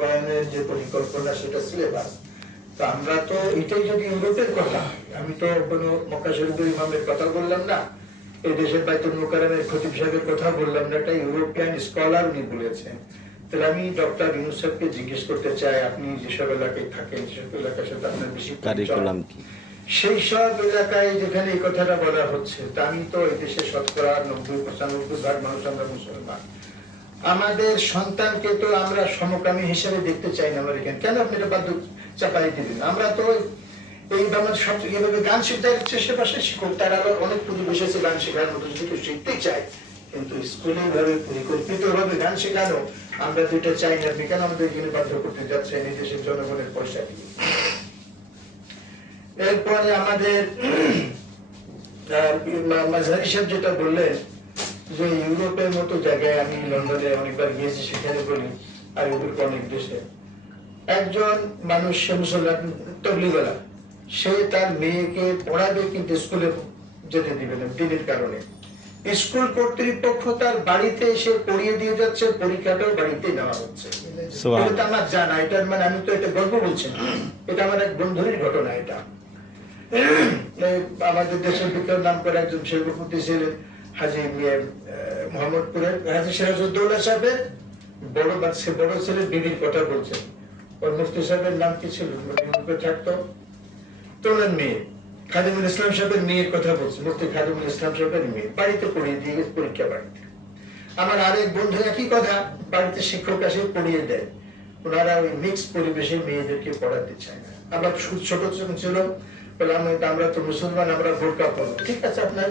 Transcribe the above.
রূপায়ণের যে পরিকল্পনা সেটা সিলেবাস তো আমরা তো এটাই যদি ইউরোপের কথা আমি তো কোনো মক্কা শরীফের ইমামের কথা বললাম না এই দেশের বাইতুল মোকারমের খতিব সাহেবের কথা বললাম না একটা ইউরোপিয়ান স্কলার উনি বলেছেন। তাহলে আমি ডক্টর ইউনুসেফকে জিজ্ঞেস করতে চাই আপনি যেসব এলাকায় থাকেন এলাকার সাথে আপনার বেশি কারিকুলাম কি? সেই সব এলাকায় যেখানে এই কথাটা বলা হচ্ছে তা আমি তো এই দেশে শতকরা নব্বই পঁচানব্বই ভাগ মানুষ আমরা মুসলমান। আমাদের সন্তানকে তো আমরা সমকামী হিসেবে দেখতে চাই না আমেরিকান। কেন আপনি এটা বাধ্য চাপাই দিবেন আমরা তো এই আমার সব এভাবে গান শিখতে চেষ্টা পাশে শিখুক। তারা আবার অনেক পরিবেশ আছে গান শেখার মতো, যদি শিখতে চায়। কিন্তু স্কুলে এইভাবে পরিকল্পিত ভাবে গান শেখানো, আমরা দুইটা চাই না। আপনি কেন আমাদের এখানে বাধ্য করতে যাচ্ছেন? এই দেশের জনগণের পয়সা দিয়ে। এরপরে আমাদের মাঝারি সাহেব যেটা বললেন যে ইউরোপের মতো জায়গায় আমি লন্ডনে অনেকবার গিয়েছি সেখানে বলি আর ইউরোপ অনেক দেশে। একজন মানুষ সে মুসলমান তবলিগলা সে তার মেয়েকে পড়াবে কিন্তু স্কুলে যেতে দিবে না দিনের কারণে। স্কুল কর্তৃপক্ষ তার বাড়িতে এসে পড়িয়ে দিয়ে যাচ্ছে পরীক্ষাটাও বাড়িতে নেওয়া হচ্ছে। এটা আমার জানা এটার মানে আমি তো এটা গল্প বলছি না। এটা আমার এক বন্ধুরই ঘটনা এটা। আমাদের দেশের বিখ্যাত নাম করে একজন শিল্পপতি ছিলেন হাজি মোহাম্মদপুরের হাজি সিরাজউদ্দৌলা সাহেবের বড় বড় ছেলে বিবির কথা ওর মুফতি সাহেবের নাম কি ছিল? ইউরোপে থাকতো। মেয়ে, খাদিমুল ইসলাম সাহেবের মেয়ের কথা বলছে। মুফতি খাদিমুল ইসলাম সাহেবের মেয়ে, বাড়িতে পড়িয়ে দিয়ে গেছে, পরীক্ষা বাড়িতে। আমার আরেক বন্ধু একই কথা, বাড়িতে শিক্ষক আসে পড়িয়ে দেয়। ওনারা ওই মিক্স পরিবেশে মেয়েদেরকে পড়াতে চায় না। আবার ছোট ছোট ছিল বলে আমরা তো মুসলমান, আমরা বোরকা পড়ব ঠিক আছে আপনার?